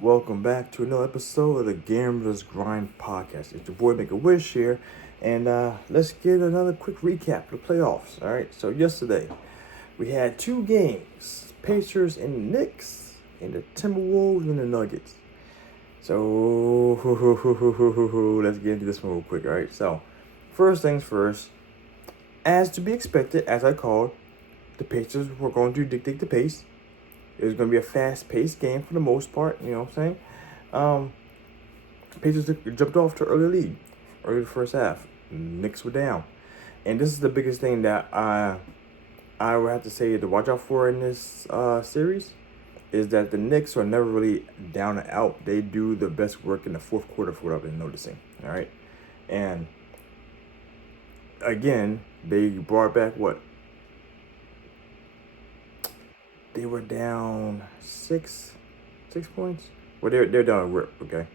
Welcome back to another episode of the Gamblers Grind Podcast. It's your boy Make a Wish here, and let's get another quick recap of the playoffs. All right, so yesterday we had two games: Pacers and Knicks, and the Timberwolves and the Nuggets. So let's get into this one real quick. All right, so first things first, as to be expected, as I called, the Pacers were going to dictate the pace. It was going to be a fast-paced game for the most part. You know what I'm saying? Um, Pacers jumped off to early lead, early the first half. Knicks were down, and this is the biggest thing that I would have to say to watch out for in this series is that the Knicks are never really down and out. They do the best work in the fourth quarter, for what I've been noticing. All right, and again, they brought back what they were down six points. Well, they're down a rip. Okay,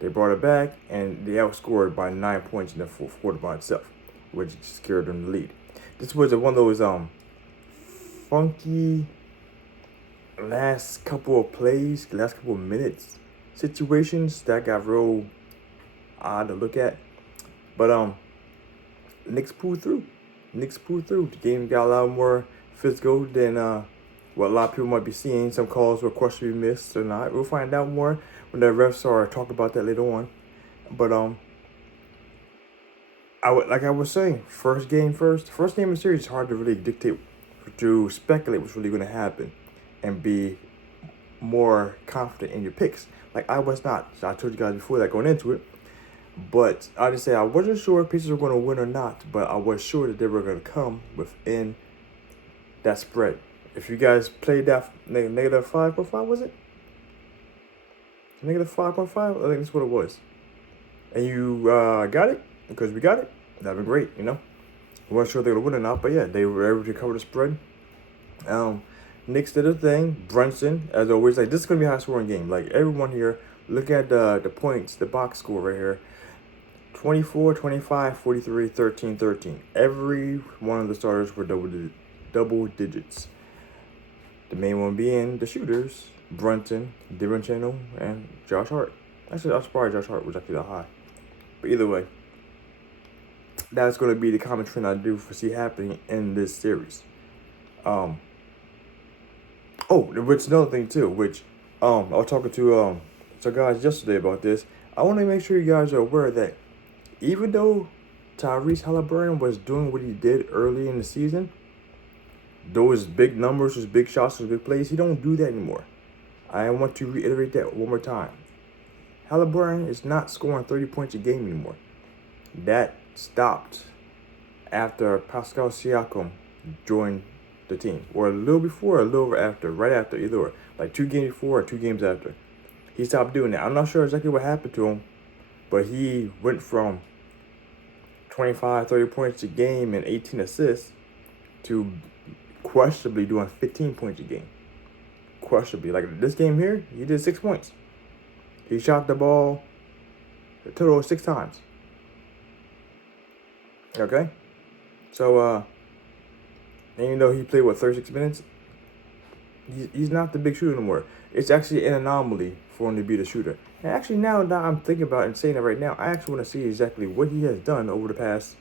they brought it back and they outscored by 9 points in the fourth quarter by itself, which secured them the lead. This was one of those funky last couple of plays, last couple of minutes situations that got real odd to look at. But Knicks pulled through. The game got a lot more physical than what a lot of people might be seeing. Some calls were questionably missed or not. We'll find out more when the refs are talk about that later on. But like I was saying, first game of the series is hard to really dictate, to speculate what's really going to happen, and be more confident in your picks. Like I was not. So I told you guys before that going into it. But I just say I wasn't sure if Pacers were going to win or not, but I was sure that they were going to come within that spread. If you guys played that negative 5.5, was it? Negative 5.5? I think that's what it was. And you got it, because we got it, that'd been great, you know? I wasn't sure if they would win or not, but yeah, they were able to cover the spread. Knicks did a thing. Brunson, as always, like this is going to be a high-scoring game. Like everyone here, look at the points, the box score right here. 24, 25, 43, 13, 13. Every one of the starters were double digits. The main one being the shooters, Brunson, DiVincenzo, and Josh Hart. Actually, I was surprised Josh Hart was actually that high. But either way, that's going to be the common trend I do foresee happening in this series. Which another thing too, which I was talking to some guys yesterday about this. I want to make sure you guys are aware that even though Tyrese Halliburton was doing what he did early in the season, those big numbers, those big shots, those big plays, he don't do that anymore. I want to reiterate that one more time. Halliburton is not scoring 30 points a game anymore. That stopped after Pascal Siakam joined the team, or a little before, or a little after, right after, either or, like 2 games before or 2 games after. He stopped doing that. I'm not sure exactly what happened to him, but he went from 25, 30 points a game and 18 assists to questionably doing 15 points a game. Questionably. Like this game here, he did 6 points. He shot the ball a total of 6 times. Okay? So, and you know he played, 36 minutes? He's not the big shooter anymore. It's actually an anomaly for him to be the shooter. And actually, now that I'm thinking about it and saying it right now, I actually want to see exactly what he has done over the past,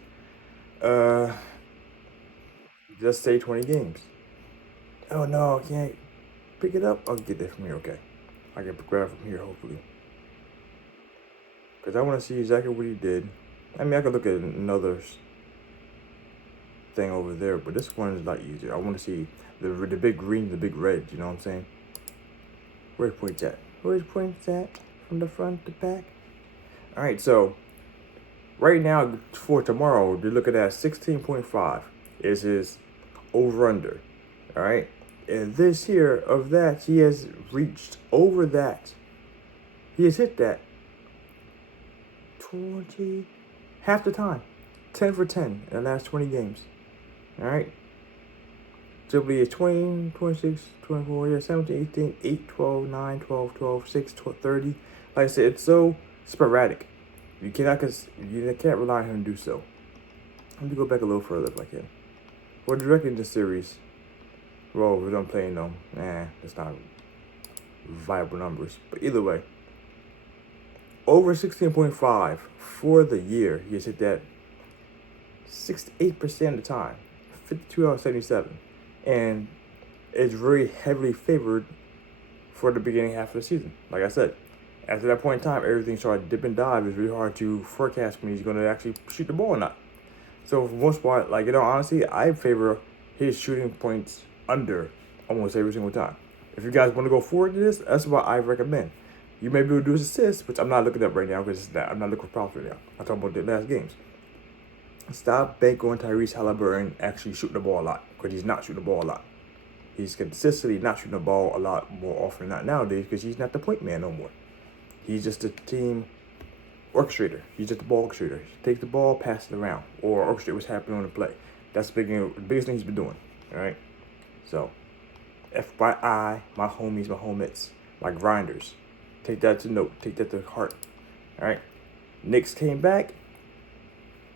just say 20 games. Oh no, I can't pick it up. I'll get that from here, okay. I can grab it from here, hopefully. Because I want to see exactly what he did. I mean, I could look at another thing over there, but this one is a lot easier. I want to see the big green, the big red, you know what I'm saying? Where's points at? From the front to back? Alright, so right now for tomorrow, they're looking at 16.5 is his over-under. Alright? And this here, of that, he has reached over that. He has hit that half the time. 10 for 10 in the last 20 games. Alright? So it'll be 20, 26, 24, 17, 18, 8, 12, 9, 12, 12, 6, 12, 30. Like I said, it's so sporadic. You can't rely on him to do so. Let me go back a little further if I can. We're directing the series. Well, we're done playing though. It's not. viable numbers. But either way, over 16.5 for the year. He has hit that 68% of the time, 52 out of 77. And it's very heavily favored for the beginning half of the season. Like I said, after that point in time, everything started dip and dive. It's really hard to forecast when he's going to actually shoot the ball or not. So for the most part, like, honestly, I favor his shooting points under almost every single time. If you guys want to go forward to this, that's what I recommend. You may be able to do his assists, which I'm not looking up right now because I'm not looking for profit right now. I'm talking about the last games. Stop banking on Tyrese Halliburton actually shooting the ball a lot, because he's not shooting the ball a lot. He's consistently not shooting the ball a lot more often than not nowadays because he's not the point man no more. He's just a team orchestrator. He's just a ball orchestrator. He takes the ball, pass it around, or orchestrate what's happening on the play. That's the biggest thing he's been doing. All right. So, FYI, my homies, my homies, my grinders, take that to note. Take that to heart. All right. Knicks came back.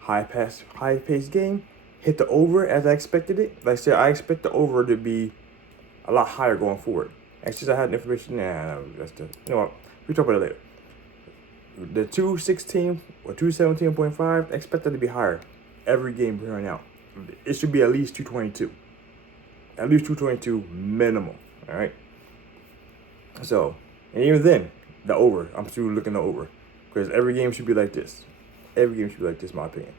High paced game. Hit the over as I expected it. Like I said, I expect the over to be a lot higher going forward. And since I had the information, you know what? We'll talk about it later. The 216 or 217.5, I expect that to be higher every game from here on out. It should be at least 222. At least 222 minimum. All right. So, and even then, the over. I'm still looking at over. Because every game should be like this. Every game should be like this, in my opinion.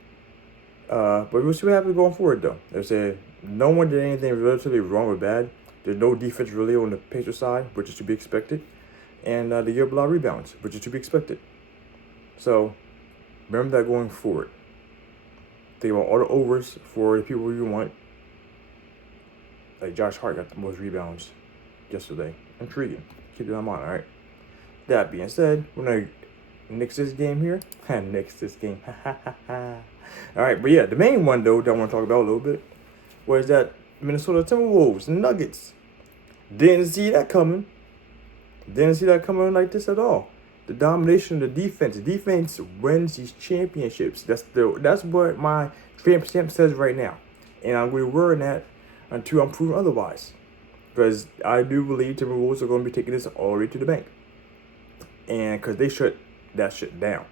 But we'll see what happens going forward, though. They say no one did anything relatively wrong or bad. There's no defense really on the Pacers side, which is to be expected. And they give a lot of rebounds, which is to be expected. So, remember that going forward. Think about all the overs for the people you want. Like Josh Hart got the most rebounds yesterday. Intriguing. Keep that in mind, all right? That being said, we're going to nix this game here. Nix this game. All right, but yeah, the main one, though, that I want to talk about a little bit was that Minnesota Timberwolves and Nuggets. Didn't see that coming. Didn't see that coming like this at all. The domination of the defense. The defense wins these championships. That's what my stamp says right now. And I'm going to word that until I'm proven otherwise. Because I do believe Timberwolves are going to be taking this all the way to the bank. And because they shut that shit down.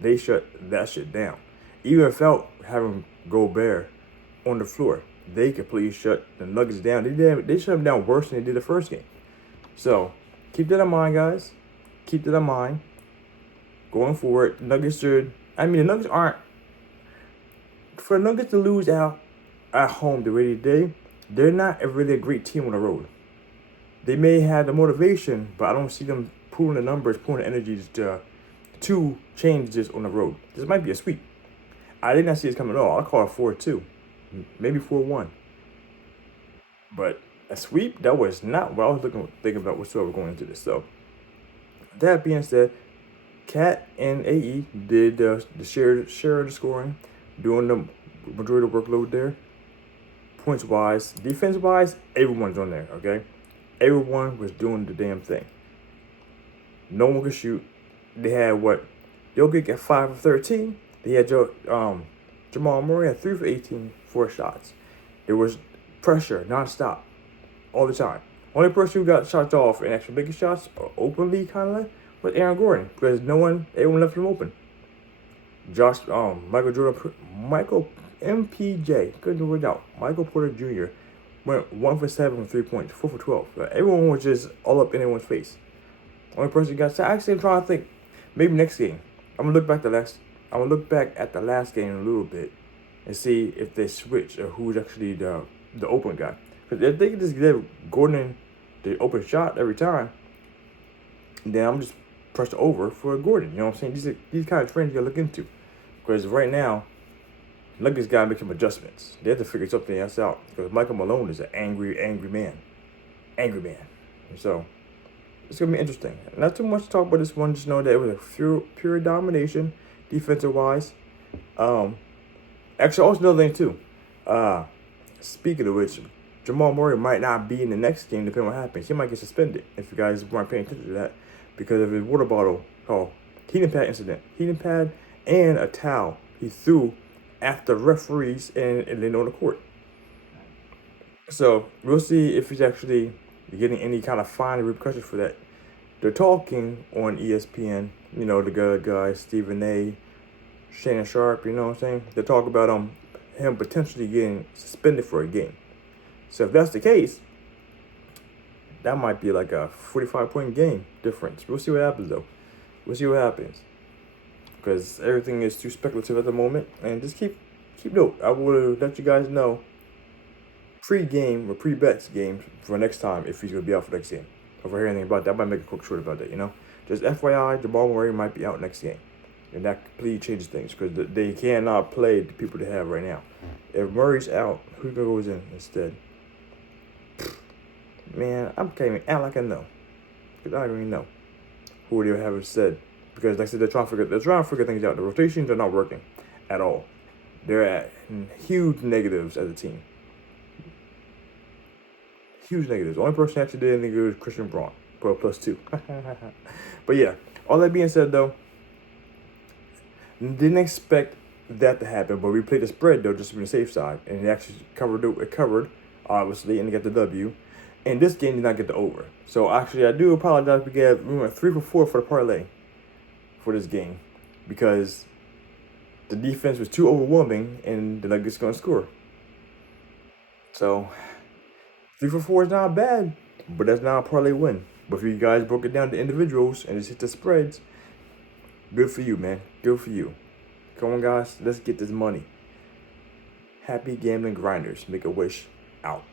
They shut that shit down. Even without having Gobert on the floor, they completely shut the Nuggets down. They shut them down worse than they did the first game. So, keep that in mind, guys. Keep that in mind. Going forward, the Nuggets aren't... For the Nuggets to lose out at home the way they did, they're not really a great team on the road. They may have the motivation, but I don't see them pulling the numbers, pulling the energies to change this on the road. This might be a sweep. I did not see this coming at all. I call it 4-2. Maybe 4-1. But a sweep, that was not what I was thinking about whatsoever going into this. So, that being said, Cat and AE did the share of the scoring, doing the majority of the workload there. Points-wise, defense-wise, everyone's on there, okay? Everyone was doing the damn thing. No one could shoot. They had what? Jokic at 5 of 13. They had Jamal Murray at 3 for 18, 4 shots. There was pressure nonstop, all the time. Only person who got shots off and actually making shots openly, kind of, was Aaron Gordon, because everyone left him open. Michael MPJ, couldn't word out. Michael Porter Jr. went 1 for 7 from 3 points, 4 for 12. Everyone was just all up in everyone's face. Only person who got shots. Actually, I'm trying to think. Maybe next game. I'm gonna look back at the last game a little bit and see if they switch or who's actually the open guy. Because if they can just give Gordon the open shot every time, then I'm just pressed over for Gordon. You know what I'm saying? These kind of trends you gotta look into. Because right now, Nuggets gotta make some adjustments. They have to figure something else out. Because Michael Malone is an angry man. Angry man. And so, it's going to be interesting. Not too much to talk about this one. Just know that it was a pure domination, defensive-wise. Actually, also another thing, too. Speaking of which, Jamal Murray might not be in the next game, depending on what happens. He might get suspended, if you guys weren't paying attention to that, because of his water bottle called heating pad incident. Heating pad and a towel he threw after referees and then on the court. So, we'll see if he's actually getting any kind of fine repercussions for that. they're talking on ESPN. You know, the good guys, Stephen A., Shannon Sharp. You know what I'm saying? They talk about him potentially getting suspended for a game. So if that's the case, that might be like a 45-point game difference. We'll see what happens though. We'll see what happens, because everything is too speculative at the moment. And just keep note. I will let you guys know pre-game or pre-bets games for next time if he's gonna be out for next game. If I hear anything about that, I might make a quick short about that. You know, just FYI, Jamal Murray might be out next game, and that completely changes things because they cannot play the people they have right now. If Murray's out, who goes in instead? Man, I can't even act like I know, because I don't even know who they have said. Because like I said, they're trying to figure things out. The rotations are not working at all. They're at huge negatives as a team. Huge negatives. The only person actually did anything good was Christian Braun, +2. But yeah, all that being said though, didn't expect that to happen, but we played the spread though, just to be on the safe side, and it actually covered, obviously, and got the W. And this game did not get the over. So actually, I do apologize because we went 3 for 4 for the parlay for this game, because the defense was too overwhelming and the Nuggets going to score. So 3 for 4 is not bad, but that's not a parlay win. But if you guys broke it down to individuals and just hit the spreads, good for you, man. Good for you. Come on, guys. Let's get this money. Happy gambling grinders. Make a wish. Out.